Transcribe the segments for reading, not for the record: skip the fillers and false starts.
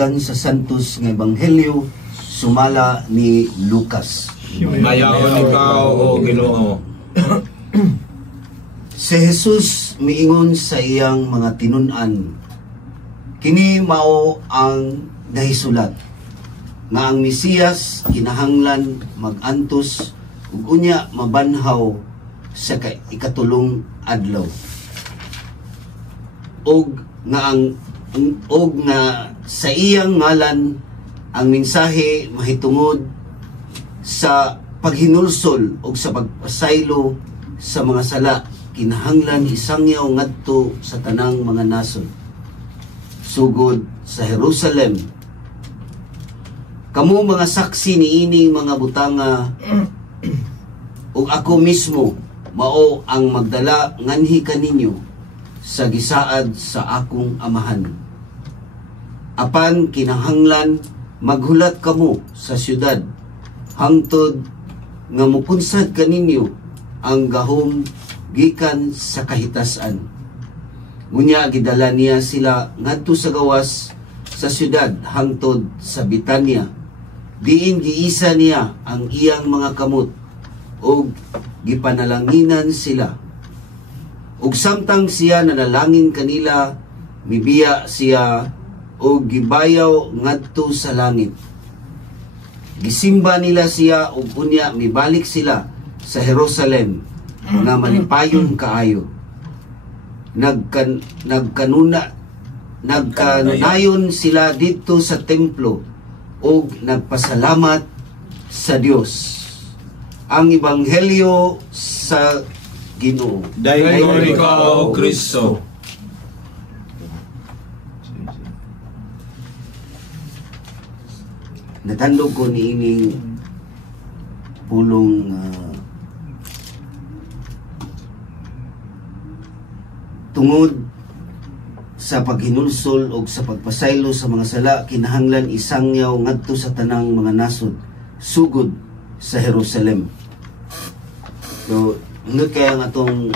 gikan sa Santos nga Ebanghelyo sumala ni Lucas. Mayaon ikaw o Ginoo. Si Jesus miingon sa iyang mga tinun-an, kini mao ang nahisulat nga ang Mesiyas kinahanglan magantos ug unya mabanhaw sa ikatulong adlaw. Og nga sa iyang ngalan ang mensahe mahitungod sa paghinulsol o sa pagpasaylo sa mga sala kinahanglan isangyaw ngadto sa tanang mga nasod sugod sa Jerusalem. Kamu mga saksi niini mga butanga ug ako mismo mao ang magdala nganhi kaninyo sa gisaad sa akong amahan. Apan kinahanglan maghulat kamo sa syudad hangtod nga mupunsad kaninyo ang gahom gikan sa kahitasan. Ngunya gidala niya sila ngadto sa gawas sa syudad hangtod sa Betania. Diin giisa niya ang iyang mga kamot ug gipanalanginan sila. Ug samtang siya nanalangin kanila, mibiya siya ug gibayaw ngadto sa langit. Gisimba nila siya ug unya mibalik sila sa Jerusalem nga malipayon kaayo. Nagkanunayon sila dito sa templo ug nagpasalamat sa Dios. Ang Ebanghelyo sa Ginoo. Dayon ikaw o Kristo. Natandog ko ni ining pulong tungod sa paghinulsol o sa pagpasaylo sa mga sala kinahanglan isangyaw ngadto sa tanang mga nasod sugod sa Jerusalem. So ngunit kaya nga itong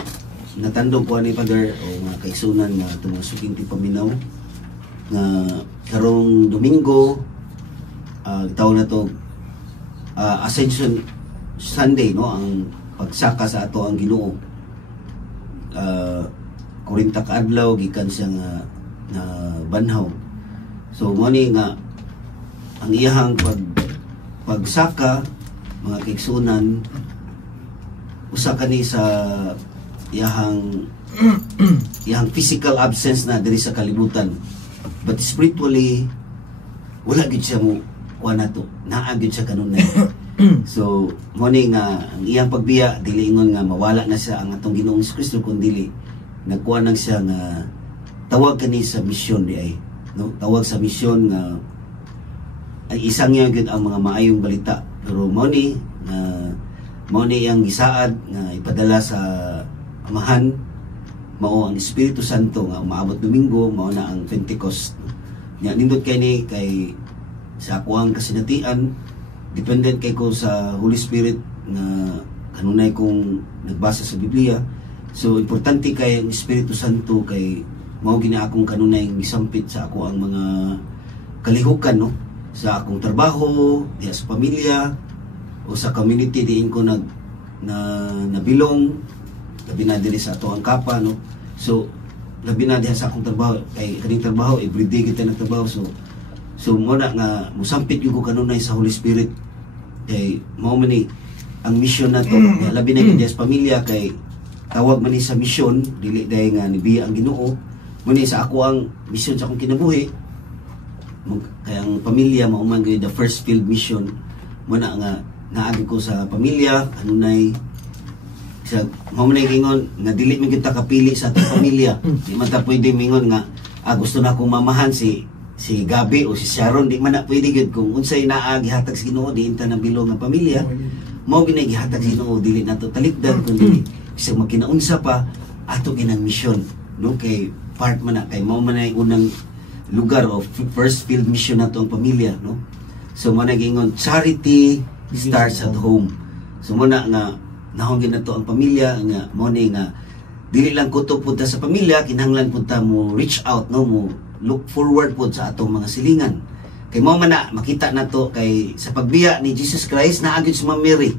natandog ko ni Father o mga kaigsunan nga itong mga sukinti paminaw nga karong Domingo taon na to Ascension Sunday, no, ang pagsaka sa ato ang Ginoo. 40 ka adlaw gikan siya nga banhaw. So mo ni nga ang iyahang pagsaka mga kaigsunan usa kani sa iyahang physical absence na diri sa kalibutan, but spiritually wala gid siya mo kuha to, naagid siya kanunay. So mo ni nga ang iyang pagbiya dili ingon nga mawala na siya ang atong Ginoong Kristo, kundi nagkuha nang siya nga tawag kani sa misyon di ay, no, tawag sa misyon nga ay isang gyud ang mga maayong balita. Pero mo ni ang gisaad nga ipadala sa amahan mao ang Espiritu Santo nga umaabot Domingo, mao na ang Pentecost. Nya nindot kay ni kay sa ako ang kasinatian, dependent kay ko sa Holy Spirit nga kanunay kong nagbasa sa Biblia. So importante kay ang Espiritu Santo kay mao gini akong kanunay gisampit sa ako ang mga kalihukan, no, sa akong trabaho, diha sa pamilya o sa community diin ko nabilong, labi na diri sa ato ang kapa, no. So labi na diha sa akong trabaho kay kaning trabaho everyday kita nagtrabaho. So mo na nga musampit gyud ko kanunay sa Holy Spirit kay mao man ni ang mission nato. Labi na gyud sa pamilya kay tawag man ni sa mission dili day nga nibiya ang Ginoo. Muni sa ako ang mission sa akong kinabuhi kay ang pamilya mao man gyud the first field mission. Mo na nga naagi ko sa pamilya kanunay sa mao man gingon nga dili mi kita kapili sa atong pamilya. Di man ta pwede mingon nga gusto na akong mamahan si Gabi o si Sharon, di man na pwede gyud kung unsay naa gihatag sa Ginoo diin ta nabilong nga pamilya. Mao gini gihatag sa Ginoo, dili nato talikdan kundi bisag magkinaunsa pa ato ginang mission, no, kay part man na kay mao man ay unang lugar of first field mission nato ang pamilya, no. So mo na gingon charity starts at home. So mo na nga nahong ginato ang pamilya nga mo ni nga dili lang kutob pud ta sa pamilya, kinahanglan pud ta mo reach out, no, mo look forward pud sa atong mga silingan Kay mo man na makita nato kay sa pagbiya ni Jesus Christ naagid si Ma'am Mary.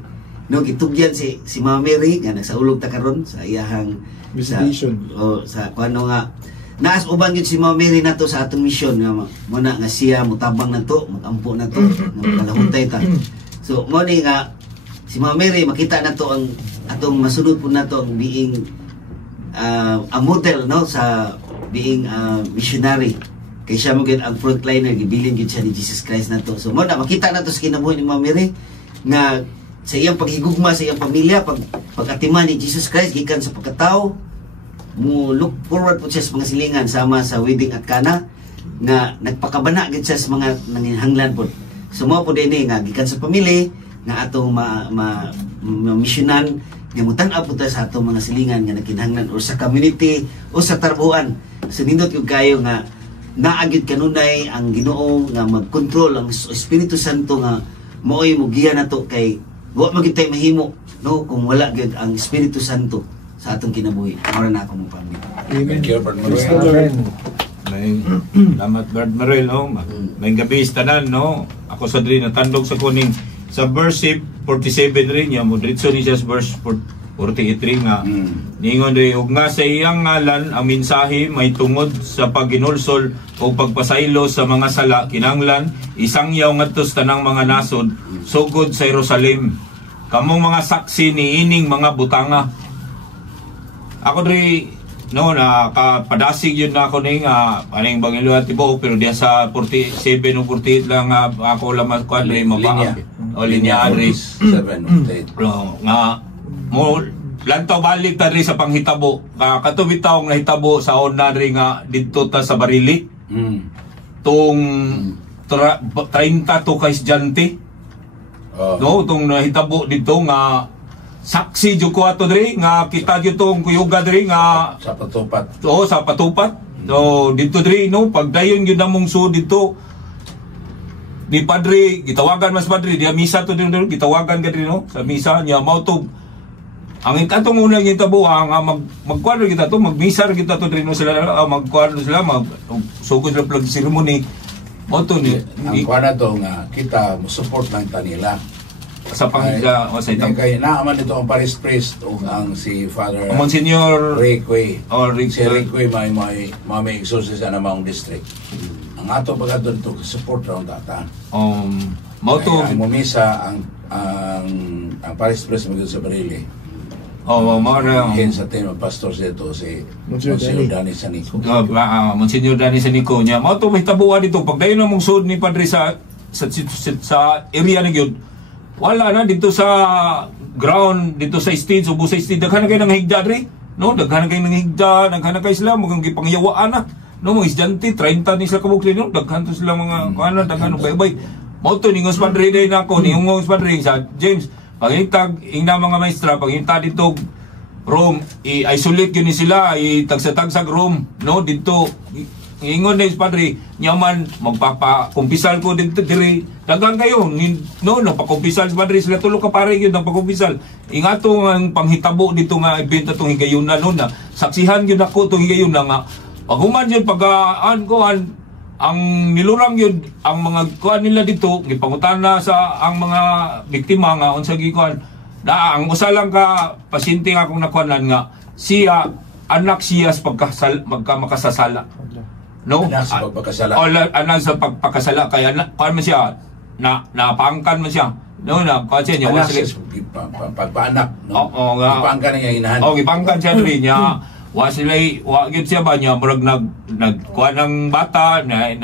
No, gitugyan si Ma'am Mary nga nagsaulog ta karon sa iyahang Visitation. sa kuno nga naas uban gyud si Ma'am Mary nato sa atong mission nga mo na nga siya mutabang nato, magampo nato, nagpalahuntay ta. So mo ni nga si Ma'am Mary makita nato ang atong masunod po nato ang being a model no sa being missionary. Kay siya mo gyud ang frontliner gibilin gyud siya ni Jesus Christ nato. So mo na makita nato sa kinabuhi ni Ma'am Mary nga sa iyang paghigugma sa iyang pamilya pag-atiman ni Jesus Christ gikan sa pagkatao mo look forward po siya sa mga silingan sama sa wedding at kana nga nagpakabana gid siya sa mga nanginhanglan po. So mo po dinhi nga gikan sa pamilya nga atong missionan nga mutan-aw po ta sa atong mga silingan nga nakinahanglan or sa community o sa tarbuan. So nindot yung kayo nga naagid kanunay ang Ginoo nga mag-control ang Espiritu Santo nga mo'y mugiya nato kay wa magitay mahimo no kung wala gyud ang Espiritu Santo sa atong kinabuhi. Ora na ako mo pamilya. Amen. Thank you, Brad Praise Manuel. the Lord. May salamat, Brad Manuel. No? May gabi tanan, no? Ako sa diri natandog sa kuning sa verse 47 rin niya mo diretso ni sa verse 48 nga ningon ri ug nga sa iyang ngalan ang mensahe may tungod sa pagginulsol o pagpasaylo sa mga sala kinahanglan isangyaw ngadto sa tanang mga nasod sugod sa Jerusalem kamong mga saksi ni ining mga butanga. Ako diri no nakapadasig yun na ako ning aning Bangiluan tibo pero diya sa 47 o 48 lang ako lamang kuan ri mapa o linya adres 7 nga mo lantaw balik ta rin sa panghitabo katubit taong nahitabo sa una rin nga dito ta sa Barili tung 30 to kay estudyante no tung nahitabo dito nga saksi jud ko ato diri nga kita jud tong kuyuga diri nga sa patupat. oo sa patupat so dito diri no pagdayon gyud namong so dito di padre gitawagan mas padre dia misa to dito gitawagan ka diri no sa misa niya mao to ang ikatong unang hitabo nga magkuadro kita to magmisar kita to dino sila magkuadro sila sugod sila plug ceremony mo to ni Ang kuana to nga kita mo support lang ta nila. sa pangga o sa itang Kay naaman ito ang Paris Priest o ang si Father Monsignor Reque. or Si Reque may exorcist na namang district. Ang ato pagkado dito support lang ta. mo to Ang mumisa ang Paris Priest magud sa Barili. mo na Yan sa tema pastor dito si Monsignor Dani Sanico. Monsignor Dani Sanico niya mo to mahitabuan dito pag dayon namong sud ni padre sa area na gyud wala na dito sa ground dito sa stage ubo sa stage daghan kay nang higda diri no daghan kay nang higda daghan kay sila mugang gipangyawaan na no mga estudyante 30 ni sila kabukli no daghan to sila mga kuana daghan bay-bay mo to ningos padre day nako ningos padre sa James pagintag ingna mga maestra pagintag dito room i-isolate yun sila itagsa-tagsag room no dito ingon na padre nyaman magpapakumpisal ko dito diri dagang kayo no napakumpisal padre sila tulo ka pare yun napakumpisal ingato ang panghitabo dito nga event atong higayuna no na saksihan yun ako itong higayuna nga paghuman yun pag-aan ko ang nilurang yun ang mga kuan nila dito gipangutan na sa ang mga biktima nga unsa gikuan na ang usa lang ka pasyente nga akong nakuanan nga siya anak siya sa makasasala no Anak sa pagpakasala. anak sa pagpakasala kaya kuan man siya napangkan man siya no na kuan siya Anak niya sa pagpaanak. Oo nga. Ipangkan niya inahan. gipangkan siya rin niya wa gid siya ba niya murag nagkuha ng bata na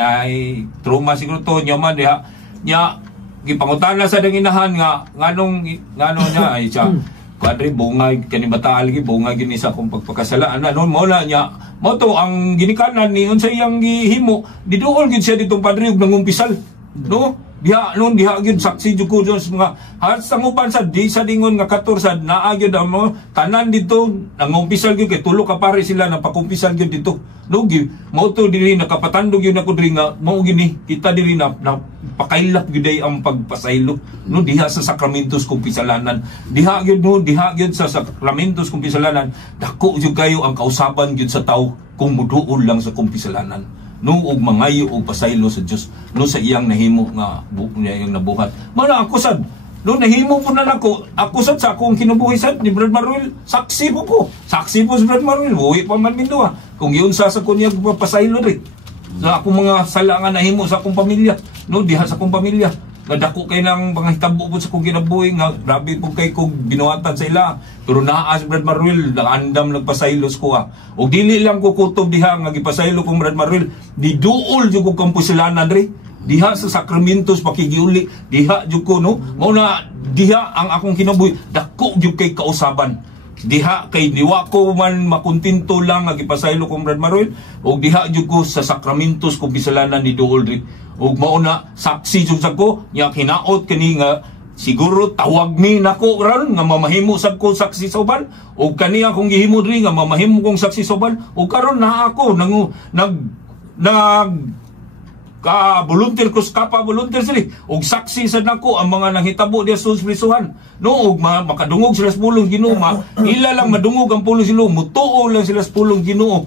trauma siguro to niya man niya gipangutan na sa danginahan nga nganong niya ay siya kuadri bungay kani bata algi bungay gini sa kung pagpakasalaan ano mo na niya mo to ang ginikanan ni unsa iyang gihimo diduol gid siya ditong padre ug nangumpisal no diha gyud saksi jud ko sa mga sanguban sa di sa dingon nga 14 naa gyud ang tanan dito nangumpisal gyud kay tulo ka pare sila napakumpisal gyud dito no gyud mo to diri nakapatandog gyud ako diri nga mao gini kita diri na pakailap gyud ay ang pagpasaylo no diha sa sakramentos kumpisalanan diha gyud sa sakramentos kumpisalanan dako gyud kayo ang kausaban gyud sa tao kung muduol lang sa kumpisalanan no og mangayo og pasaylo sa Dios no sa iyang nahimo nga iyang nabuhat. Mana ako sad no nahimo po na ako sad sa akong kinabuhi sad ni Brad Maruel, saksi po si Brad Maruel, buhi pa man minduha kung giunsa sa kunya pasaylo rin sa akong mga sala nga nahimo sa akong pamilya, no diha sa akong pamilya nga dako kay nang mga hitabo po sa kong kinabuhi nga grabe po kay kong binuhatan sa ila, pero naa si Brad Maruel andam nagpasaylos ko og dili lang ko kutob diha nga gipasaylo kong Brad Maruel, di duol jud ko kampusilanan ri diha sa sakramentos pakigiuli diha jud ko no mao na diha ang akong kinabuhi dako jud kay kausaban diha kay diwa ko man makuntinto lang nga gipasaylo kong Brad Maruel og diha jud ko sa sakramentos kung bisalanan ni duol ri og mao na saksi jud sa ko nya hinaot kani nga siguro tawag mi nako ron nga mamahimo sab ko saksi sa uban og kaniya kung gihimo diri nga mamahimo kong saksi sa uban og karon na ako volunteer ko sa kapa volunteer sila og saksi sad nako ang mga nanghitabo diya sa prisuhan no og makadungog sila sa pulong Ginoo ila lang madungog ang pulong sila mutuo lang sila sa pulong Ginoo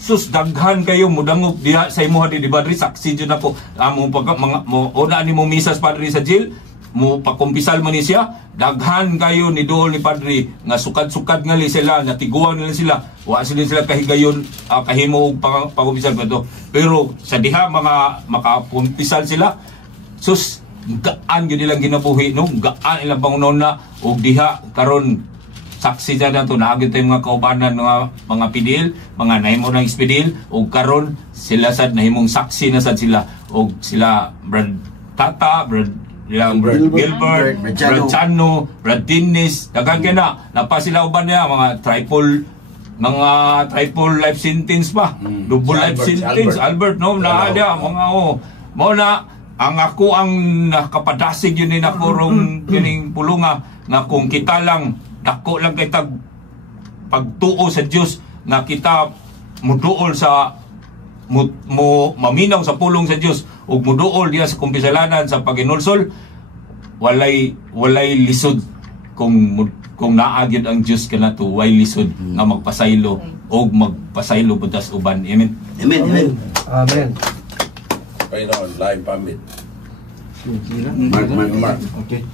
sus daghan kayo mudangog diha sa imuha di Padre saksi jud nako amo pag una ni mo misas Padre sa jail mo pakumpisal man ni siya daghan kayo ni duol ni Padre nga sukad-sukad nga sila nga tiguan nila sila wa sila kahigayon kahimo og pakumpisal ko pero sa diha mga makakumpisal sila sus gaan gyud nilang ginabuhi no gaan ilang bangunon na og diha karon saksi dyan na ito naagin tayo mga kaubanan mga pidil mga nahimo ng ispidil og karon sila sad nahimong saksi na sad sila og sila Brad Tata Gilbert, Brad Chano, Brad Dennis, daghan kay na napa sila uban niya mga triple life sentence pa, double life sentence Albert no na ada mga mao na ang ako ang nakapadasig yun ni nakurong kining pulunga nga kung kita lang dako lang kay tag pagtuo sa Dios nga kita muduol sa maminaw sa pulong sa Dios ug muduol diya sa kumpisalanan sa paginulsol walay lisod kung naagid ang Dios kanato way lisod nga magpasaylo og magpasaylo butas uban. Amen. Pero live permit. Mark. Okay.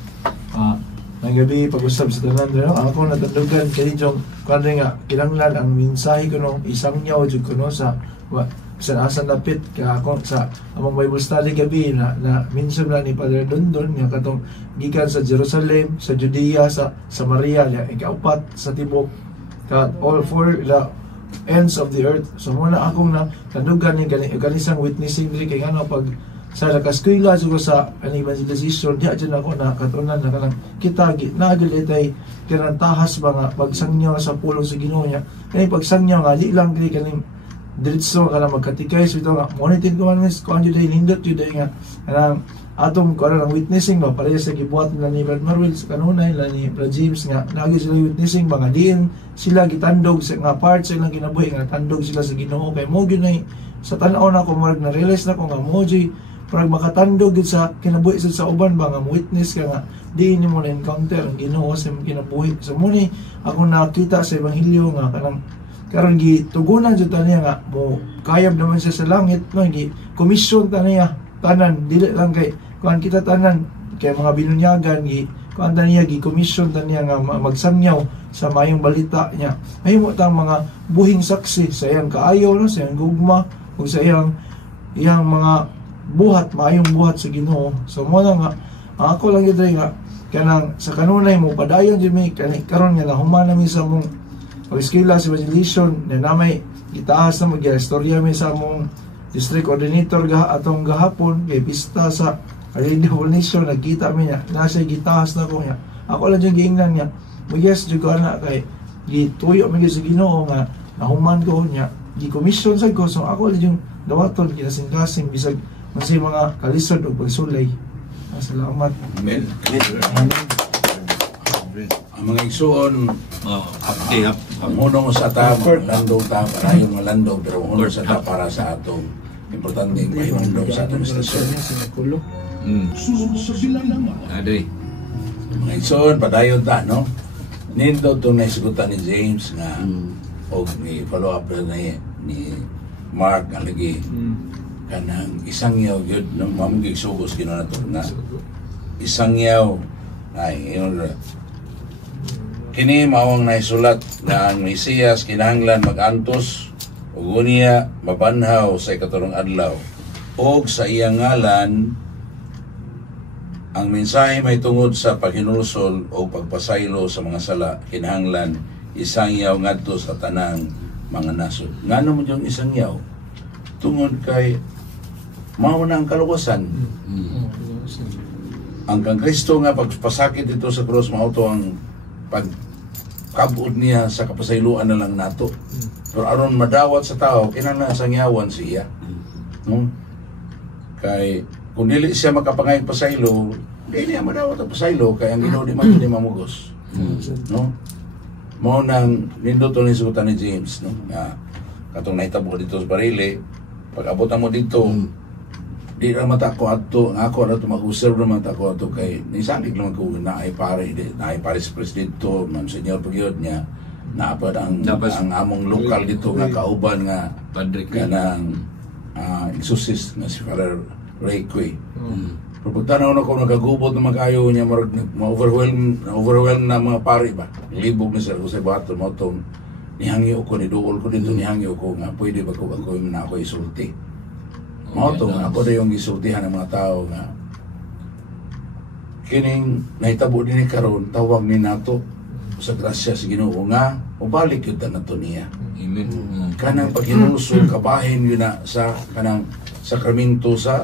Ang gabi pag-usap sa tanan no ako natandugan kay Jong kuno nga kinahanglan ang mensahe ko no isang nyaw jud kuno sa asa napit ka ako sa among Bible study gabi na minsan na ni Father Dondon nga katong gikan sa Jerusalem, sa Judea, sa Samaria, ikaupat sa tibok all four the ends of the earth. So muna akong na tandugan ni kanisang witnessing diri kay ngano pag sa nakaskwela siguro sa evangelization di adyan ako na katunan na kanang kita naagilitay kanang tahas ba nga pagsangyaw sa pulong sa Ginoo niya kani pagsangyaw nga di lang kini kaning diretso ka na magkatikay so ito nga monitor commandments kung ano dahil hindot yun dahil nga kanang atong kung ano witnessing ba pareha sa gibuhat nila ni Brad Maruel sa kanunay nila ni Brad James nga nagi sila witnessing ba nga diin sila gitandog sa nga part sa ilang kinabuhi nga tandog sila sa Ginoo kay mo yun ay sa tanaw na ko marag na realize na ko nga mo parang makatandog sa kinabuhi sa uban ba nga witness ka nga di mo na encounter ang Ginoo sa kinabuhi so muna ako nakita sa Ebanghelyo nga kanang karon gitugunan jud taniya nga mo kayab naman siya sa langit no gi komisyon taniya tanan dili lang kay kuan kita tanan kay mga binunyagan gi kuan taniya gi komisyon taniya nga magsangyaw sa mayong balita niya mahimo tang mga buhing saksi sa iyang kaayo no sa iyang gugma ug sa iyang mga buhat, maayong buhat sa Ginoo. So mo na nga, ako lang yun nga, kanang sa kanunay mo, padayon dyan may karon nga nahuman namin sa mong pag-skila sa evangelization, na namay itaas na mag-istorya may sa mong district coordinator atong gahapon, kay pista sa Radio Nation, nagkita mi niya, nasa gitahas na ko niya. Ako lang dyan giingnan niya, yes, dyan ko anak kay, gituyo mi sa Ginoo nga, nahuman ko niya, gi-commission sa ko, so ako lang dyan dawaton, kinasing-kasing, bisag kasi mga kalisod o pagsulay. Salamat. Amen. Ang mga igsuon, ang hunong sa ta, landong ta, para yung landong, pero hunong sa ta para sa atong importante yung mahimandong sa atong istasyon. Aday. Mga igsuon, padayon ta, no? Nindo itong naisigutan ni James nga, o ni follow up na ni Mark nga lagi kanang isang yaw gyud nang mamugig sugos gino nato nga isang yaw ay kini maawang naisulat nga ang Mesiyas kinahanglan mag-antos ug unya mabanhaw sa ikaturong adlaw og sa iyang ngalan ang mensahe may tungod sa paghinulsol o pagpasaylo sa mga sala kinahanglan isang yaw ngadto sa tanang mga nasod. Ngano mo yung isang yaw? Tungod kay mao na ang kaluwasan. Ang kang Kristo nga pagpasakit dito sa cross mao to ang pagkabud niya sa kapasayloan na lang nato. Pero aron madawat sa tao kinahanglan sang yawan siya. No? Kay kung dili siya makapangayag pasaylo, di niya madawat ang pasaylo kay ang Ginoo di man di mamugos. No? Mao nang nindot ni sugutan ni James, no? Nga katong nahitabo dito sa Barile, pag abot mo dito, di ra matako adto, nga ako ra to mag-observe naman tako adto kay nisalig lang ko na ay pare sa presidente, man senyor pagyod niya. Naapad ang among lokal dito nga kauban nga Padre kanang exorcist nga si Father Rayquay. Pero pagtanaw na ko nagagubot na mag-ayo niya ma-overwhelm na mga pari ba. Libog na sila ko sa bato mo itong nihangyo ko, niduol ko dito nihangyo ko nga pwede ba ko na ako isulti. Mo itong ako na yung isultihan ng mga tao nga kining nahitabo din ni karon tawag ni nato sa grasya sa Ginoo nga ubalik yun na to niya. Amen. Kanang paghinulsol kabahin yun na sa kanang sakramento sa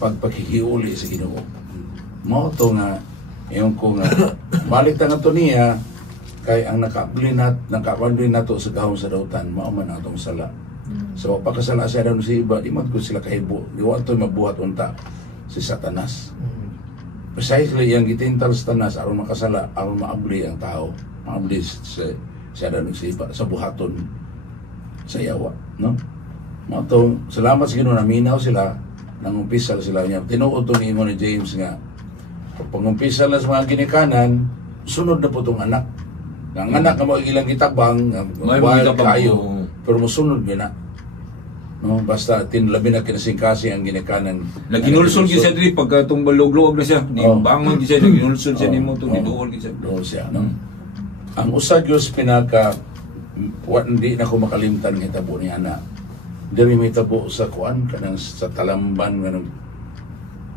pagpakikiuli sa Ginoo. Mao to nga ayon ko nga balik ta nato niya kay ang nakabli nato sa gahom sa dautan mao man atong sala. So pagkasala siya daw si iba di man ko sila kahibo. Di wa to mabuhat unta si Satanas. Precisely yung gitintal sa Satanas aron makasala aron maabli ang tao. Maabli siya daw si iba sa buhaton sa yawa, no? Mao to salamat sa Ginoo naminaw sila nangumpisal sila niya. Tinuod to ni ni James nga pag-umpisal na sa mga ginikanan, sunod na po itong anak. Ang anak na mo ilang gitabang, wild kayo, pero musunod yun na. No, basta tinlabi na kinasingkasi ang ginikanan. Naginulsol gyud siya diri pagka tong balog-log na siya. Ni bangon gyud siya naginulsol siya nimo to niduol gyud siya. Do siya, no. Ang usa gyud pinaka hindi na ko makalimtan nga tabo ni ana. Diri may tabo sa kuan kanang sa Talamban kanang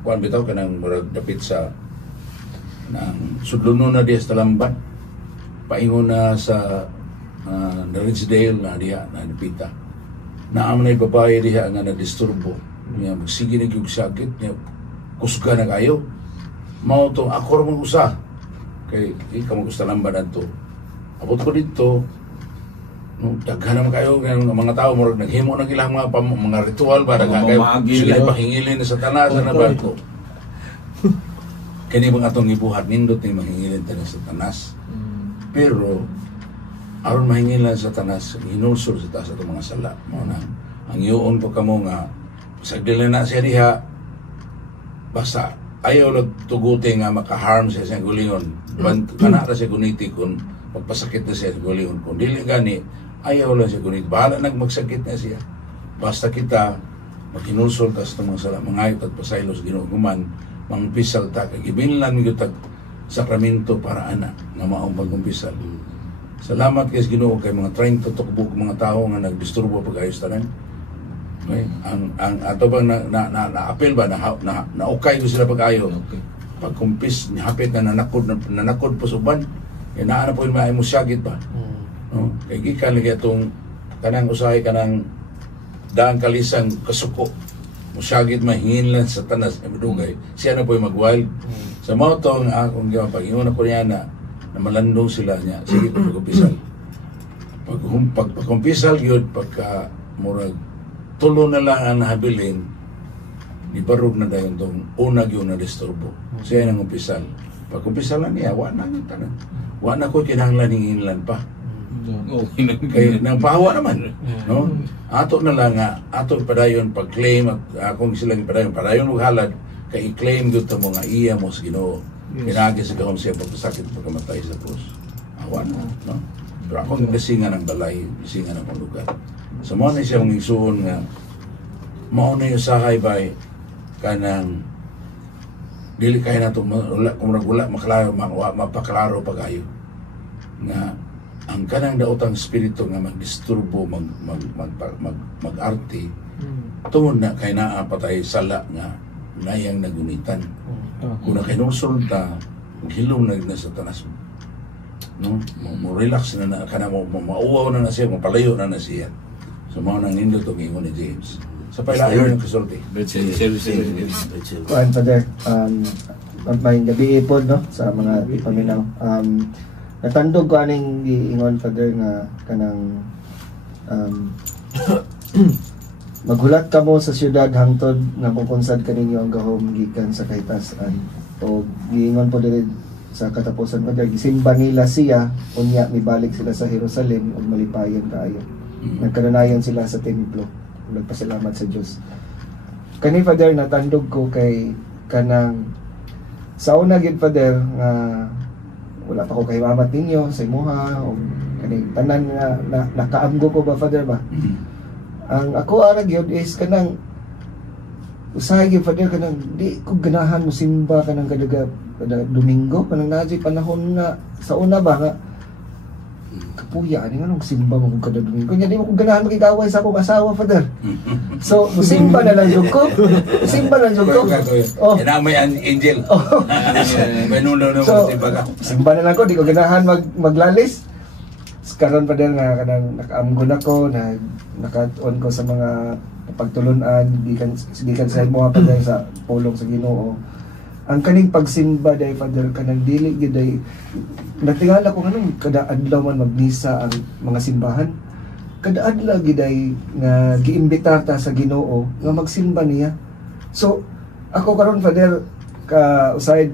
kuan bitaw kanang murag dapit sa nang sudlunon na diya sa Talamban. Paingon na sa Ridgedale na diya na dipita. Naam na babae diha nga na-disturbo. Niya magsige na yung sakit niya kusga na kayo. Mao to ako ra usa. Kay ikaw mo gusto Talamban adto. Abot ko dito no, daghan naman kayo ng mga tao mo naghimo ng ilang mga ritual ba daghan kayo sige pahingilin sa tanas na ba ko kani bang atong ibuhat nindot ni mahingilin tanan sa tanas pero aron mahingilan sa tanas hinulsol sa taas atong mga sala mo na ang iyon ko kamo nga sagdili na siya diha basta ayaw lang tuguti nga makaharm siya sa gulingon kana ra siya guniti kung magpasakit na siya sa gulingon kung dili gani ayaw lang siya gunit. Bahala nagmagsakit na siya. Basta kita maghinulsol ta sa mga sala, mangayot at pasaylo sa Ginoo guman, mangpisal ta, kagibinlan yung tag sakramento para anak nga maong pagkumpisal. Salamat kay Ginoo kay mga 30 tukbok mga tao nga nagdisturbo pag-ayos tanan. Okay? Ang ato bang na-apel ba, na-ukay ko sila pag-ayo. Pagkumpis, hapit na nanakod po suban, kaya naana po yung maay mo syagit ba. No? Kaya gikan lagi itong kanang usahay kanang daang kalisang kasuko musyagit mahingin lang sa tanas na madugay siya na po yung mag-wild sa mga itong akong pag-inuna ko niya na malandong sila niya sige pag-kumpisal pag-kumpisal yun pagka murag tulo na lang ang nahabilin ni barog na dayon itong unag yun na disturbo siya nang kumpisal pag-kumpisal lang niya wala na yung tanan wala na ko kinahanglan hinginlan pa kay nang pahawa naman no ato na lang nga ato padayon pag-claim at akong silang padayon maghalad kay i-claim gyud ta mo nga iya mo sa Ginoo pinagi sa gahom siya pagpasakit pagkamatay sa krus awan no pero akong bisingan ng balay bisingan ng lugar So mo na siya ang igsuon nga mao na yung sahay bay kanang dili kay nato wala maklaro mapaklaro pagayo nga ang kanang daotang espiritu nga magdisturbo mag-arte tungod na kay naa patay sala nga nayang nagunitan. Kung nakinusol ta hilom na sa tanas no mo relax na kana mo mauwaw na siya, mapalayo na siya. So mao nang nindot og ingon ni James sa pailayon ng kasulti. Kuan Father, may gabi po no sa mga paminaw. Natandog ko aning giingon Father nga kanang maghulat ka mo sa siyudad hangtod nga kukunsad kaninyo ang gahom gikan sa kahitasan. O giingon po diri sa katapusan Father, gisimba nila siya unya mibalik sila sa Jerusalem ug malipayon kaayo. Nagkananayon sila sa templo. Nagpasalamat sa Diyos. Kani Father, natandog ko kay kanang sa una gid Father nga wala pa ko kay mamat ninyo sa imuha o kani tanan nga nakaamgo ko ba Father ba? Ang ako ara gyud is kanang usahay gyud Father kanang di ko ganahan mo simba kanang kada Domingo kanang naay panahon nga sa una ba nga kapuya ani nga simba mo kada Domingo nya di mo ko ganahan makigaway sa akong asawa Father. So simba na lang jud ko. Simba lang jud ko. Oh, ina may angel. Menulo no so, simba ka. Simba na lang ko, di ko ganahan maglalis. Karon pa din nga kanang nakaamgon ako na naka-on ko sa mga pagtulunan gikan sa mo pa dahil sa pulong sa Ginoo. Ang kaning pagsimba day Father kanang dili gid day natingala ko kanang kada adlaw man magmisa ang mga simbahan. Kada adlaw gid day nga giimbitar ta sa Ginoo nga magsimba niya. So ako karon Father ka usay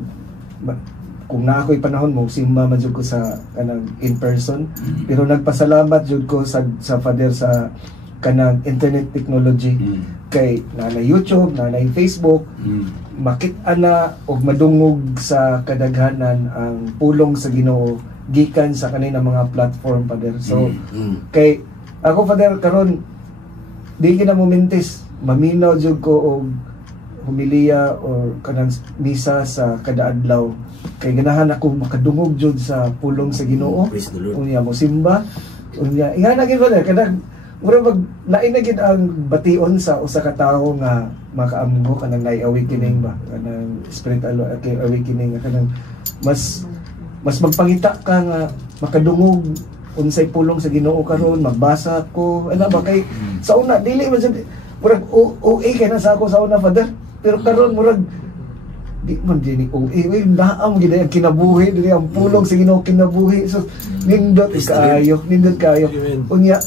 kung na ako'y panahon mo simba man jud ko sa kanang in person, pero nagpasalamat jud ko sa Father sa kanang internet technology kay nanay YouTube, nanay Facebook, makit-a na og madungog sa kadaghanan ang pulong sa Ginoo gikan sa kanina mga platform Father. So kay ako Father karon di gina mo mintis, maminaw jud ko og humiliya or kanang misa sa kada adlaw kay ganahan ako makadungog jud sa pulong sa Ginoo. Unya mo simba unya inga na gid Father kanang mura mag lain na gid ang bation sa usa ka tawo nga makaamgo kanang nay awakening ba kanang spiritual awakening kanang mas magpangita ka nga makadungog unsay pulong sa Ginoo karon magbasa ko ana ba kay sa una dili man jud murag OA kay na sa ako sa una Father, pero karon murag di man din OA naam gid ang kinabuhi dili ang pulong sa Ginoo kinabuhi. So nindot kayo unya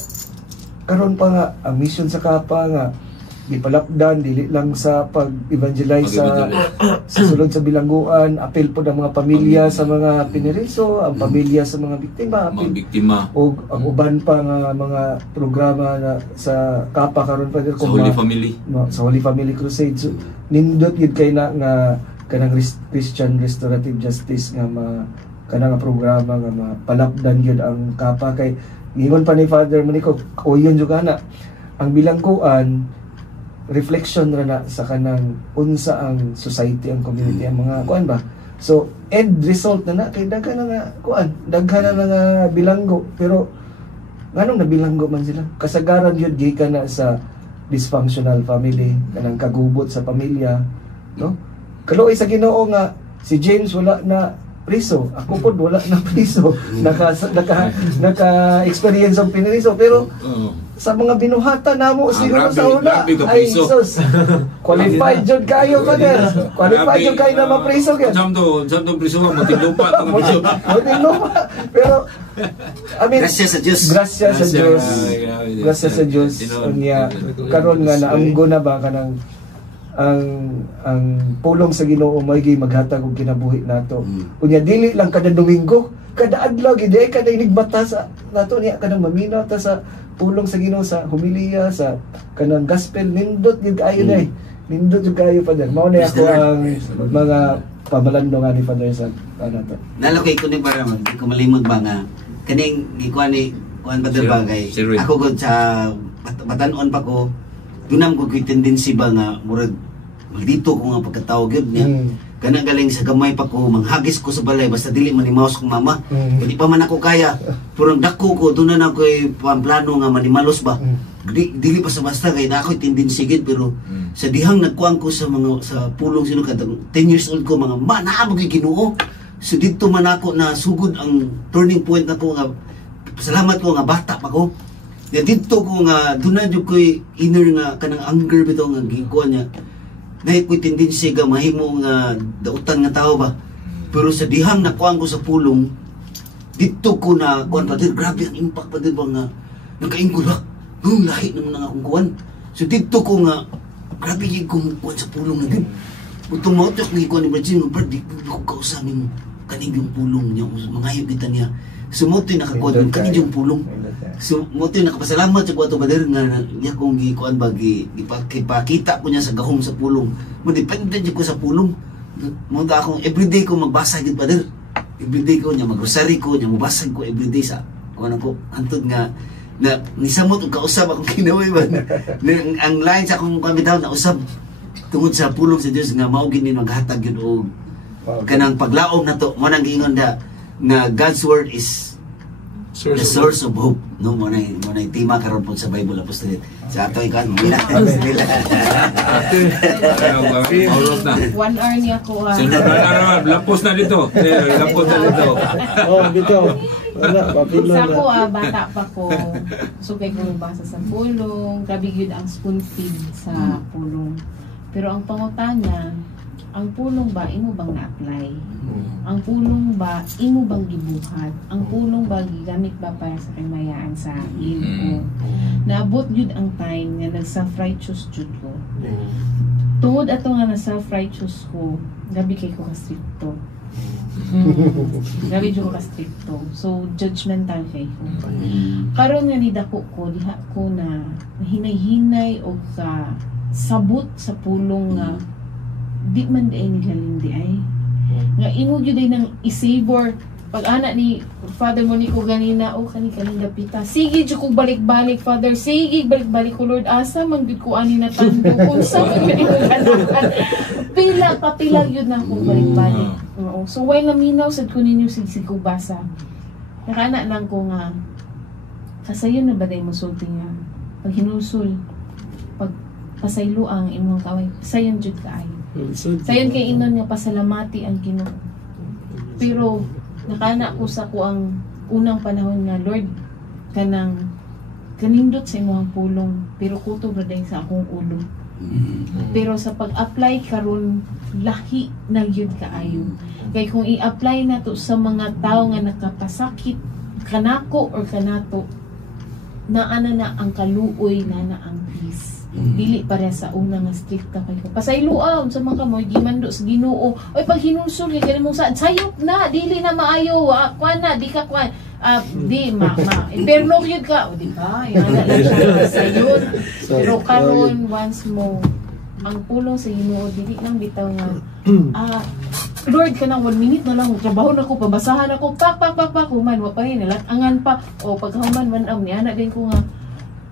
karon pa nga ang mission sa Kapa nga gipalapdan dili lang sa pag-evangelize sa sulod sa bilangguan, apel po ng mga pamilya sa mga piniriso, ang pamilya sa mga biktima o ang uban pa nga mga programa na sa Kapa karon pa sa Holy Family sa Holy Family Crusade. So nindot gid kay na nga kanang Christian Restorative Justice nga kanang programa nga mapalapdan gyud ang Kapa kay ingon pa ni Father Manico o yun juga na ang bilangguan reflection ra na sa kanang unsa ang society ang community ang mga kuan ba. So end result na kay daghan na nga kuan daghan na nga bilanggo pero nganong nabilanggo man sila kasagaran yun gikan na sa dysfunctional family kanang kagubot sa pamilya no kaluoy sa Ginoo nga si James wala na priso, ako po wala na priso, naka-experience ang piniriso, pero sa mga binuhatan namo siguro sa una, ay sus, qualified jud kayo Father, qualified jud kayo na mapriso kaya. Samto priso mo tinlupa tong priso. Pero I mean, gracias sa Dios. Gracias sa Dios. Unya karon nga naamgo na ba kanang ang pulong sa Ginoo may maghatag og kinabuhi nato. Unya dili lang kada Domingo, kada adlaw gid kada inigbata sa nato niya kanang maminaw ta sa pulong sa Ginoo sa homilya sa kanang gospel nindot gid kayo day. Nindot jud kayo Father. Mao na ako ang mga pamalando nga ni Father sa nato. Nalokay ko ni para ko malimot ba nga kaning ikuan ni kuan pa din bagay. Sir Ruin. Ako gud sa batanon pa ko, dunam ko ko'y tendency ba nga murag maldito ko nga pagkatao gyud niya. Kana galing sa gamay pa ko, manghagis ko sa balay basta dili man limaos kong mama. Hindi pa man ako kaya. Purang dako ko doon na ako'y plano nga manimalos ba. Dili pa sa basta kay na ako'y tendency gid pero sa dihang nagkuan ko sa mga sa pulong sino kada 10 years old ko mga manaabog kay Ginoo. So dito man ako na sugod ang turning point na ko nga salamat ko nga bata pa ko. Dito ko nga doon na jud ko'y inner nga kanang anger bitaw nga gikuan niya. Dahil ko'y tendency ka mahimo nga dautan nga tao ba. Pero sa dihang nakuhaan ko sa pulong, dito ko na kuhan pa din, grabe ang impact pa din ba nga nagkaingkulak. Lahi naman nga akong kuhan. So dito ko nga, grabe yung kuhan sa pulong na din. Kung tumotok nga ikuhan ni Bradjin, Brad, di ko kausamin mo. Kanig yung pulong niya, mangayog kita niya. Sumutoy nakakuhan yung kanig yung pulong. Sumutoy nakapasalamat sa kuwato bader nga niya kong gikuan ba ipakita ko niya sa gahom sa pulong. Madepende ko sa pulong. Muna akong everyday ko magbasa gid bader. Everyday ko niya magrosary ko niya mabasag ko everyday sa kuan ko antod nga na nisamot og kausab akong kinaway ba. Ang line sa akong kamitaw na usab tungod sa pulong sa Dios nga mao gid ni maghatag gyud og kanang paglaom nato mo nang giingon da na God's word is the source of hope. No, mo na tema karon po sa Bible Apostolate. Sa ato ikan mila. Maulot na. 1 hour niya ko. Sunod na naman, lapos na dito. Lapos na dito. Dito. Wala, papilo Sa na. ko, bata pa ko. So, kaya ko basa sa pulong. Grabe yun ang spoon feed sa pulong. Pero ang pangutana, ang pulong ba, imo bang na-apply? Ang pulong ba, imo bang gibuhat? Ang pulong ba, gigamit ba para sa kamayaan sa Ginoo? Naabot yun ang time nga nag-self-righteous jud ko. Tungod ato nga na self-righteous ko, gabi kay ko ka-stricto. Gabi jud ko ka-stricto. So, judgmental kay ko. Karon nga nidako ko, diha ko na hinay-hinay o ka sabot sa pulong nga di man di ay nilalindi ay nga imo gyud ay nang isabor pag anak ni Father Monico ganina kani dapita sige jud ko balik-balik Father sige balik-balik ko Lord asa man gyud ko ani natando unsa man gyud ko ganahan pila gyud na ko balik-balik so while naminaw sad ko ninyo sig ko basa nakana lang ko nga kasayon na baday mo sulti nga pag hinusul pag pasaylo ang imong kaway sayon jud kaayo. Sayon kay inon nga pasalamati ang Ginoo. Pero nakana ko sa ko ang unang panahon nga Lord kanindot sa imong pulong pero kutob ra dahil sa akong ulo. Pero sa pag-apply karon lahi na gyud kaayo. Kay kung i-apply nato sa mga tao nga nakapasakit kanako or kanato naana na ang kaluoy na ang peace. Dili para sa una nga strict ka kay ko. Pasayloaw sa mga mo gimando sa Ginoo. Oy pag hinulsol kay kanimo sa sayop na dili na maayo. Kuan na di ka kuan. Di perno gyud ka. O di ba? Yan na lang sayod. Pero karon once mo ang pulong sa Ginoo dili nang bitaw nga Lord kanang 1 minute na lang trabaho na ko pabasahan ako pak human wa pa rin angan pa o paghuman man am ni ana din ko nga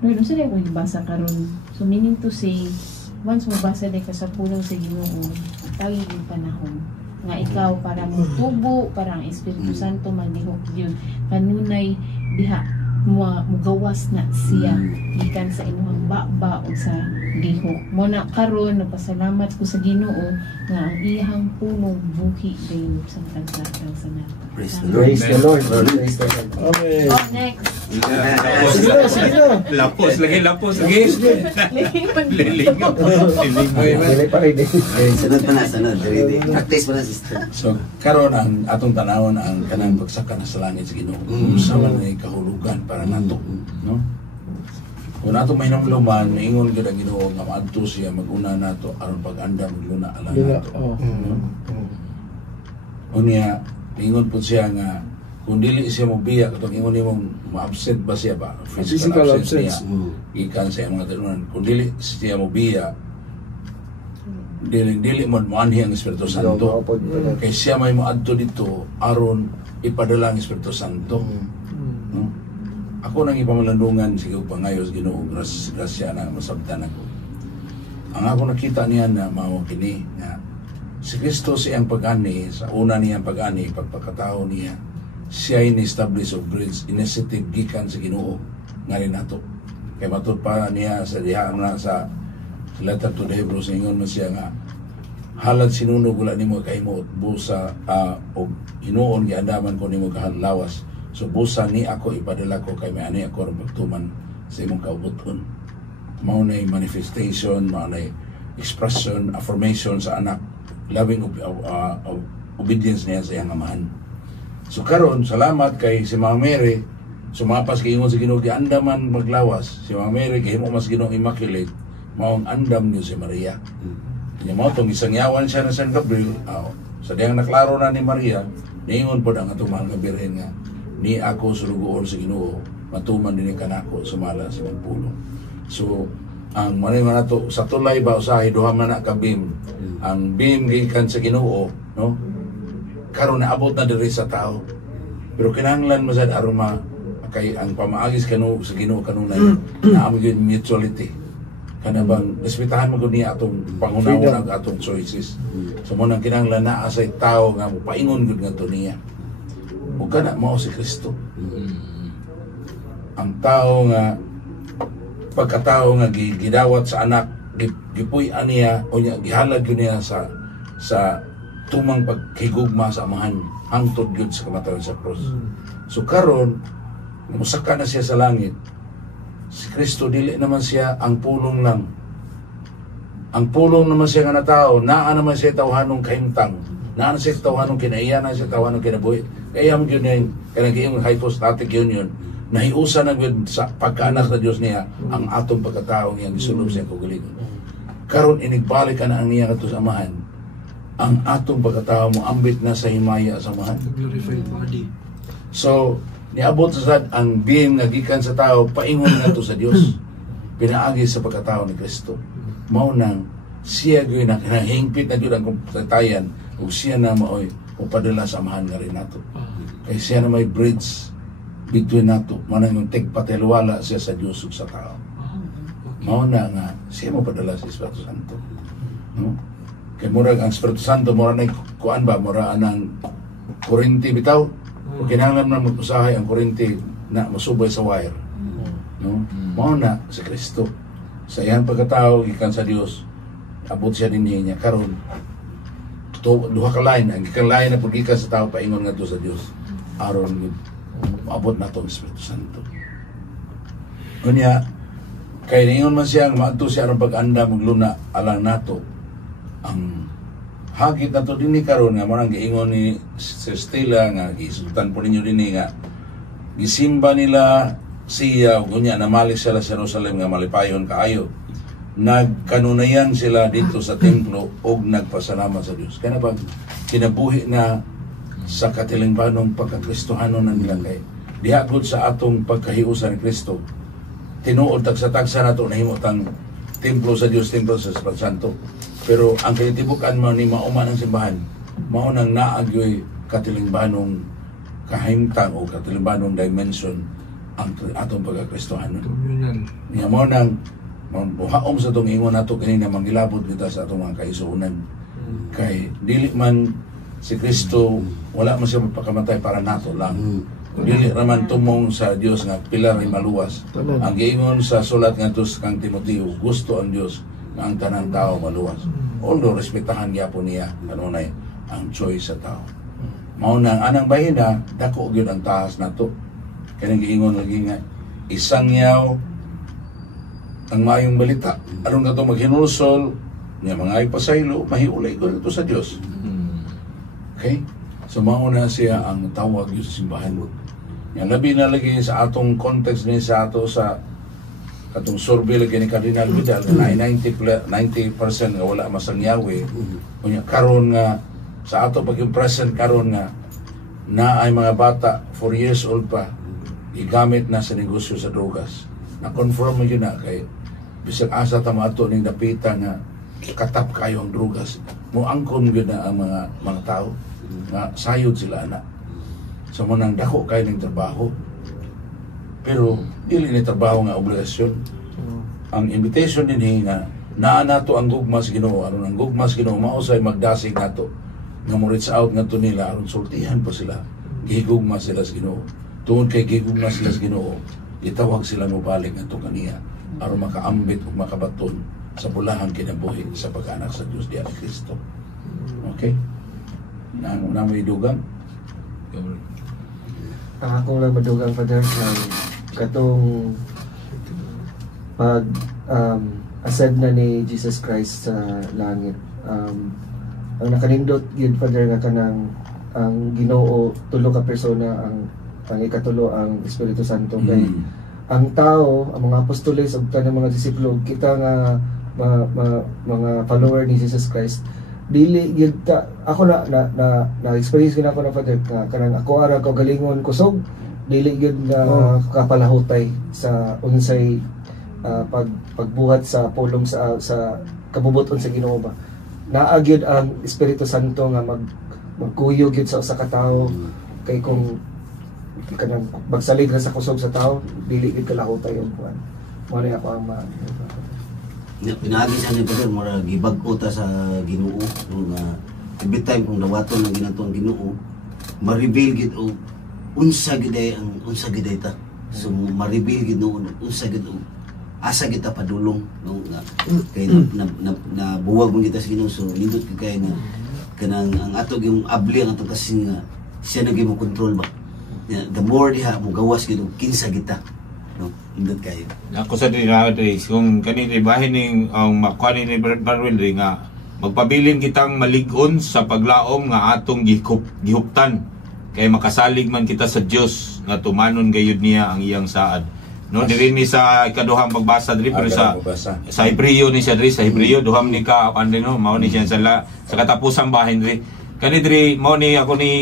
Lord, unsa day ko ibasa karon? So meaning to say, once mo basa day ka sa pulong sa Ginoo, tawag yung panahon nga ikaw para mo tubo, para ang Espiritu Santo maglihok yun. Kanunay diha mugawas na siya gikan sa imuhang baba o sa lihok. Mo na karon nagpasalamat ko sa Ginoo nga ang iyang pulong buhi dayon sa tagtag sa nato. Praise Praise the Lord. Praise the Lord. Okay. Oh, next. Sige na. Lapos lagi. Lilingaw. Dili pa rin. Sunod pa na, sunod. Practice pa na, sister. So, karon ang atong tanawon ang kanang pagsaka na sa langit sa Ginoo. Sa man ay kahulugan para nato, no? Kung nato may namluman, ingon gyud ang Ginoo nga maadto siya maguna nato aron pag-andam luna ala nato. Unya, ingon po siya nga kung dili siya mobiya katong ingon nimong ma-absent ba siya ba? Physical absence. Ikan sa mga tanunan. Kung dili siya mobiya, dili mo manhi ang Espiritu Santo. Kay siya may moadto dito aron ipadala ang Espiritu Santo. No? ako nang ipamalandungan sige pangayos Ginoo grasya na masabtan ako. Ang ako nakita niya na mao kini nga si Kristo siyang pag-ani sa una niyang pag-ani pagpakatao niya siya in-establish of bridge initiative gikan sa Ginoo nga rin nato. Kay matud pa niya sa diha na sa letter to the Hebrews ingon man siya nga halad sinunog wala nimo kahimo busa og hinuon giandaman ko nimo kahanlawas. So busa ni ako ipadala ko kay may ani ako pagtuman sa imong kaubuton. Mao nay manifestation, mao nay expression, affirmation sa anak, loving obedience niya sa iyang amahan. So karon salamat kay si Mama Mary sumapas kay ingon sa Ginoo giandaman maglawas. Si Mama Mary kay mo mas Ginoo immaculate, mao ang andam niyo si Maria. Kanya mo itong isang yawan siya na San Gabriel, sa diyang naklaro na ni Maria, niingon po ang atong mahal nga birhen nga, ni ako sulugoon sa Ginoo, matuman din kanako, sumala sa magpulong. So, ang manay man nato sa tulay ba usahay, duha man na ka beam. Ang beam gikan sa Ginoo, no? Karon naabot na diri sa tao. Pero kinahanglan mo sad aron kay ang pamaagis kanu sa Ginoo kanunay na amo gyud mutuality. Kana bang respetahan mo gud niya atong pangunahon ang atong choices. So mo nang kinahanglan naa sa tao nga paingon gud ngadto niya. Ug kana mao si Kristo. Ang tao nga pagkatao nga gidawat sa anak gipuy-an niya o niya gihalag yun niya sa tumang pagkigugma sa amahan hangtod yun sa kamatayon sa cross. So karon musaka na siya sa langit. Si Kristo dili naman siya ang pulong lang. Ang pulong naman siya nga na tao, naa naman siya tawhanong kahimtang, naa na siya tawhanong kinaiyanan, siya tawhanong kinabuhi. Kaya mo yun yung kanagiyong hypostatic union, nahiusa na yun sa pagkaanak na Diyos niya ang atong pagkatao niyang gisulong siya kuguligon. Karon inigbalik ka na ang niya kato sa amahan, ang atong pagkatao mo ambit na sa himaya sa amahan. Glorified body. So, niabot sa sad ang being nga gikan sa tao paingon nga to sa Dios pinaagi sa pagkatao ni Kristo mao nang siya gyud na kinahingpit na gyud ang kompetayan ug siya na maoy upadala sa amahan nga rin nato kay siya na may bridge between nato manang yung tigpatiluwala siya sa Dios ug sa tao mao na nga siya mo padala sa Espiritu Santo no kay murag ang Espiritu Santo mura na kuan ba mura anang kurinti bitaw. Kung kinahanglan na mag-usahay ang kuryente na masubay sa wire. No? Mao na si Kristo. Sa iyang pagkatao, ikan sa Dios, abot siya din niya karon. Duha ka line, ang ikan line na paggikan sa tao, paingon nga to sa Dios. Aron, abot na to ang Espiritu Santo. Kunya, kaya niyon man siya, maadto siya ang pag-anda, magluna, alang nato, ang hagit na to din ni karon nga marang giingon ni Sir Stella nga gisultan po ninyo din nga gisimba nila siya ug unya namalik sila sa Jerusalem nga malipayon kaayo nagkanunayan sila dito sa templo ug nagpasalamat sa Dios kana ba kinabuhi na sa katilingbanong pagkakristohanon na nila kay diha gud sa atong pagkahiusa ni Kristo tinuod tagsa-tagsa nato nahimutang templo sa Dios, templo sa Espiritu Santo. Pero ang kinitibukan mo ni mauman ang simbahan, maunang naagyoy katilingbanong kahimtang o katilingbanong dimension ang atong pagkakristohanon. Communal. Niya mo nang buhaom sa itong ingon nato kanina mangilabot kita sa atong mga kaisuunan. Kay dili man si Kristo, wala man siya magpakamatay para nato lang. Dili raman tumong sa Dios nga pilar ay maluwas. Ang giingon sa sulat ngadto kang Timoteo, gusto ang Dios nga ang tanang tao maluwas. Although respetahan gyapon niya kanunay ang choice sa tao. Mao nang anang bahina dako gyud ang taas nato. Kanang giingon lagi nga isang yaw ang maayong balita. Aron nga to maghinulsol nga mga ipasaylo mahiulay ko ito sa Dios. Okay? So mauna siya ang tawag yun sa simbahan mo. Yan labi na lagi sa atong context ni sa ato sa katong survey lagi ni Cardinal Vidal na 90% nga wala masang Yahweh. Kunya karon nga sa ato paging present karon nga na ay mga bata 4 years old pa igamit na sa negosyo sa drogas. Na-confirm mo yun na kay bisag asa tama ato ning dapita nga katap kayo ang drogas. Muangkon yun na ang mga tao nga sayod sila anak. So mo nang dako kayo ng trabaho. pero dili ni trabaho nga obligasyon. Ang invitation dinhi nga naa nato ang gugma sa Ginoo, aron ang gugma sa Ginoo mausay magdasig nato nga mo reach out ngadto nila aron sultihan pa sila, gihigugma sila sa Ginoo. Tungod kay gihigugma sila sa Ginoo, itawag sila mo balik ngadto kaniya aron makaambit ug makabaton sa bulahang kinabuhi sa pag-anak sa Dios diya ni Kristo. Okay? Na mo idugang. Akong lang madugang, Father, katong pag ascend na ni Jesus Christ sa langit. Ang nakanindot yun, Father, nga kanang ang Ginoo tulo ka persona, ang ikatulo ang Espiritu Santo. Kay ang tao, ang mga apostoles ug tanang mga disipulo, kita nga mga follower ni Jesus Christ, dili gyud ta ako na experience gina ko na, Father, kanang ako ara ko galingon kusog, dili gyud na kapalahutay sa unsay pagbuhat sa pulong sa kabubuton sa Ginoo ba. Naa gyud ang Espiritu Santo nga magkuyog gyud sa usa ka tawo, kay kung kanang magsalig na sa kusog sa tawo, dili gyud kalahutay yung kuan. Mo ni ako ang Pinagi sa ni Brother, mura gibag-o ta sa Ginoo nga every time kung dawaton ang ginatong Ginoo, ma-reveal gid og unsa gid ta. So ma-reveal gid noon unsa gid asa gid ta padulong no nga kay na buwag mo kita sa Ginoo, so nindot gid kay nga kanang ang ato yung abli ang atong kasi nga siya naging mo control ba. The more diha mo gawas gid og kinsa gid ta. No, indot kayo. Ako sa dinadres, kung kanini bahin ning ang makuha ni Barwil nga magpabilin kitang malig-on sa paglaom nga atong gihuptan kay makasalig man kita sa Dios nga tumanon gayud niya ang iyang saad. No, diri ni sa ikaduhang pagbasa diri pero sa Hebreo ni siya diri sa Hebreo duham ni ka no mao ni siya sa katapusang bahin diri. Kani diri mao ni ako ni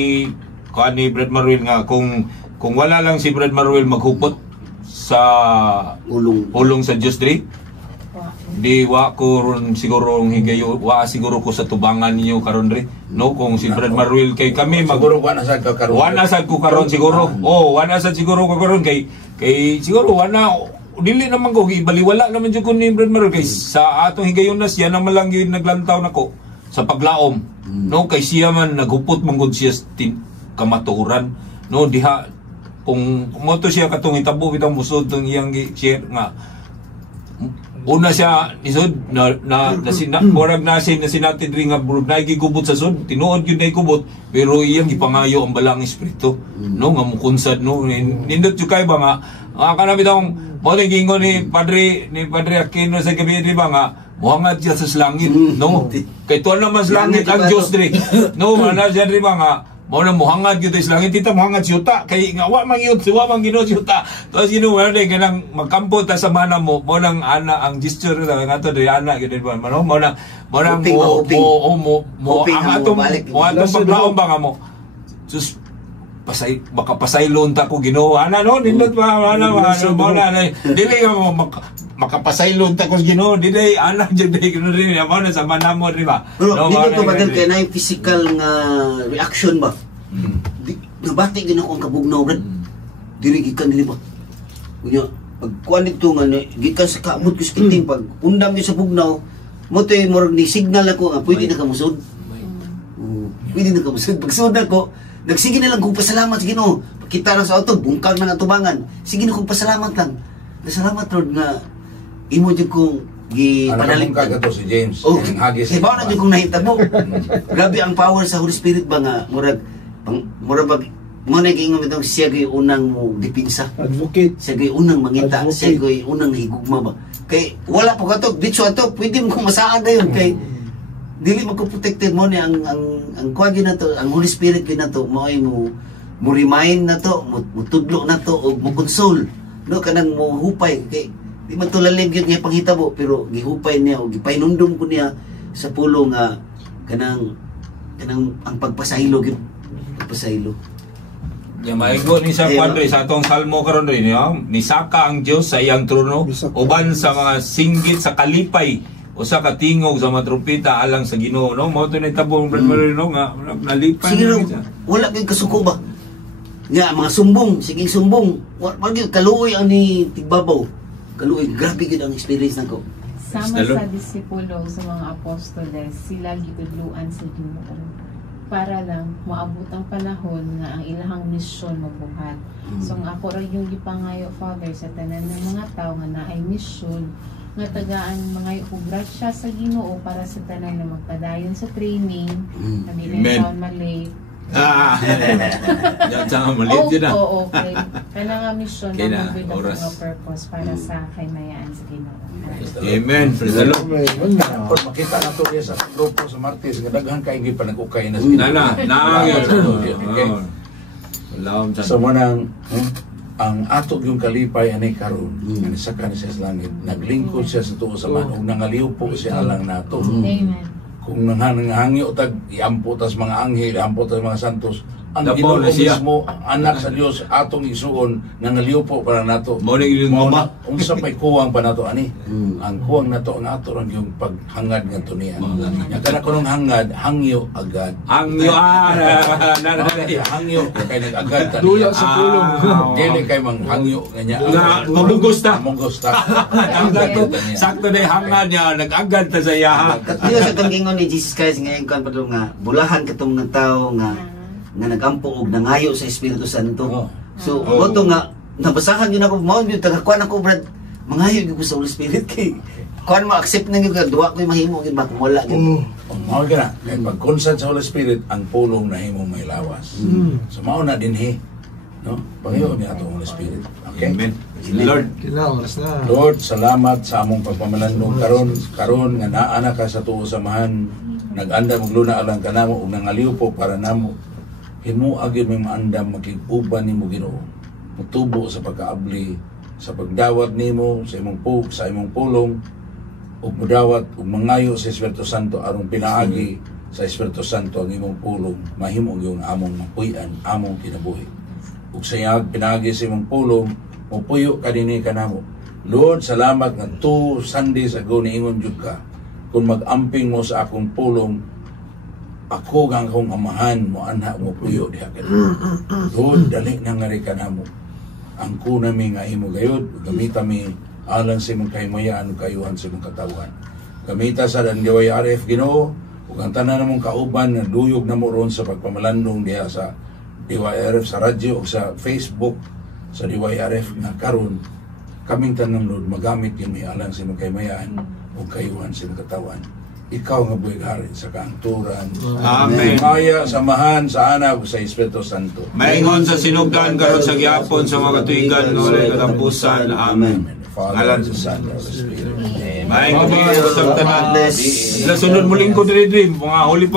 kuha ni Brad Marwil nga kung wala lang si Brad Marwil maghupot sa ulong sa Diyos diri, di wa ko ron siguro higayo, wa siguro ko sa tubangan niyo karon diri, no? Kung si Brad Marwil kay kami siguro wa na sad ko karon siguro. Wa na sad siguro ko karon kay siguro wa na dili naman ko ibaliwala naman jud ko ni Brad Marwil kay sa atong higayon na siya naman lang gyud naglantaw nako sa paglaom, no? Kay siya man naghupot man gud siya kamatuoran, no? Diha kung moto siya katong hitabo bitang musod tong iyang share nga una siya isod na murag nasin na sinatid ring nga burug na gigubot sa sud tinuod gyud nay kubot pero iyang gipangayo ang balang espiritu, no nga mukunsad, no nindot jud kay ba nga kanami tong mo gingon ni Padre Aquino sa gabi di ba nga muhangad siya sa langit, no kay tuwa naman sa langit ang Dios diri, no ana siya di ba nga mo na muhangad gyud sa langit tita muhangad si yuta kay nga wa man Ginoo si yuta to sino wala ganang magkampo ta sa mana mo nang ana ang gesture ta nga to diri ana gyud ba mo na ang atong paglaom ba nga mo sus baka pasaylon ta ko Ginoo ana no nindot ba ana mo na dili mo makapasaylon ta ko Ginoo dili ana jud Ginoo rin mo na sa mana mo di ba no dito ba kay na physical nga reaction ba nabati gid ako ang kabugnaw brad diri gikan dili ba unya pag kuan dito nga gikan sa kamot ko skiting pag undam yo sa bugnaw mo tay murag ni signal ako nga pwede na kamusod pwede na kamusod pagsud ako nagsige na lang kong pasalamat sa Ginoo kita na sa auto bungkag na nga tubangan sige na kong pasalamat lang salamat Lord nga imo jud kong panalig ka to si James ang hagis ibaw na jud kong nahitabo grabe ang power sa Holy Spirit ba nga murag mo na giingon bitong siya gay unang mo dipinsa advocate siya gay unang mangita siya gay unang higugma ba kay wala pa kato ditso ato pwede mo kumasaan dayon kay dili magko-protected mo ni ang kuan ginato ang Holy Spirit ginato mo ay mo remind na to mo tudlo na to og mo console no kanang mo hupay kay di man to lalim gyud niya panghitabo pero gihupay niya og gipainumdum ko niya sa pulo nga kanang ang pagpasaylo gyud pagpasaylo. Maigo ni sa Padre sa atong salmo karon rin misaka ang Dios sa iyang trono uban sa mga singgit sa kalipay usa ka tingog sa matrumpeta alang sa Ginoo, no mo to ni tabong Brad Marino nga nalipay sige wala kay kasuko ba Nga mga sumbong, sige sumbong. Wag kaluoy ang ni tigbabaw. Kaluoy, grabe gid ang experience nako. Sama sa disipulo sa mga apostoles, sila gitudluan sa Ginoo para lang maabot ang panahon nga ang ilahang misyon mabuhat. So ang ako ra yung gipangayo, Father, sa tanan ng mga tao nga naay misyon nga tagaan mga grasya sa Ginoo para sa tanan na magpadayon sa training, na dili taon malate. Yan sa maliit yun Oo, okay. Kaya nga misyon na magbilang oras. mga purpose para sa kaymayaan sa Ginoo. Amen. Praise the Lord. Kung makita na ito sa grupo sa Martes, daghan kayo pa nag-ukay na sa So manang ang atog yung kalipay anay karon nga nisaka ni siya sa langit, naglingkod siya sa tuo sa man ug nangaliw po siya alang nato. Amen. Kung nangangyo tag iampo tas mga anghel, iampo tas mga santos, ang Dapo Ginoo na siya. mismo, ang anak sa Dios atong isuon nangaliw po para nato. Mao ning yung Mama, unsa pay kuwang pa nato ani? Ang kuwang nato ang ato lang yung paghangad ngadto niya. Nya kana kunong hangad, hangyo agad. ang Hangyo kay nag-agad ta. Duya sa pulong. Dili kay mang hangyo kanya. Nga, mabugos ta. Mabugos ta. ang dato sakto na hangad niya nag-agad ta sa yaha. Katuyo sa tanggingon ni Jesus Christ ngayon kan padung nga bulahan katong ng tao nga nagampo og nangayo sa Espiritu Santo. So moto nga nabasahan yun ako mao gyud tagakuan ako brad mangayo gyud ko sa Holy Spirit kay kuan mo accept na gyud duwa ko mahimo gyud ba kung wala gyud. Mao gina kay pag consent sa Holy Spirit ang pulong nahimo may lawas. So mao na dinhi no pangayo ni atong Holy Spirit. Okay. Amen. Lord, Kinaos na. Lord, salamat sa among pagpamalandong karon nga naa na ka sa tuo samahan, nag-anda mong luna alang kanamo ug nangaliw po para namo. Himuag yun may maandam makig-uban nimo Ginoo. Mutubo sa pagkaabli, sa pagdawat nimo sa imong pulong ug mudawat ug mangayo sa Espiritu Santo aron pinaagi sa Espiritu Santo ang imong pulong mahimo yung among mapuy-an, among kinabuhi. Ug sayag pinaagi sa imong pulong mupuyo kadini kanamo. Lord, salamat nga 2 Sundays ago niingon jud ka kung mag-amping mo sa akong pulong ako gang akong amahan mo anha mo puyo diha kanimo. Lord, dali na nga rin kanamo. Ang kunami nga imo gayud gamita mi alang sa imong kahimayaan ug kayuhan sa imong katawan. Gamita sa DYRF Ginoo ug ang tanan namong kauban nga duyog na mo ron sa pagpamalandong diha sa DYRF sa radyo ug sa Facebook sa DYRF nga karon kaming tanan Lord magamit kami alang sa imong kahimayaan ug kayuhan sa imong katawan. Ikaw nga buhay hari sa kaangturan. Amen. Maya, samahan sa anak sa Espiritu Santo. maingon sa sinugdan karon sa gyapon sa mga katuigan nga walay katampusan. Amen. Father, Son, and Holy Spirit. Amen. Maingon sa tanan. Nasunod mo lingkod diri mga holy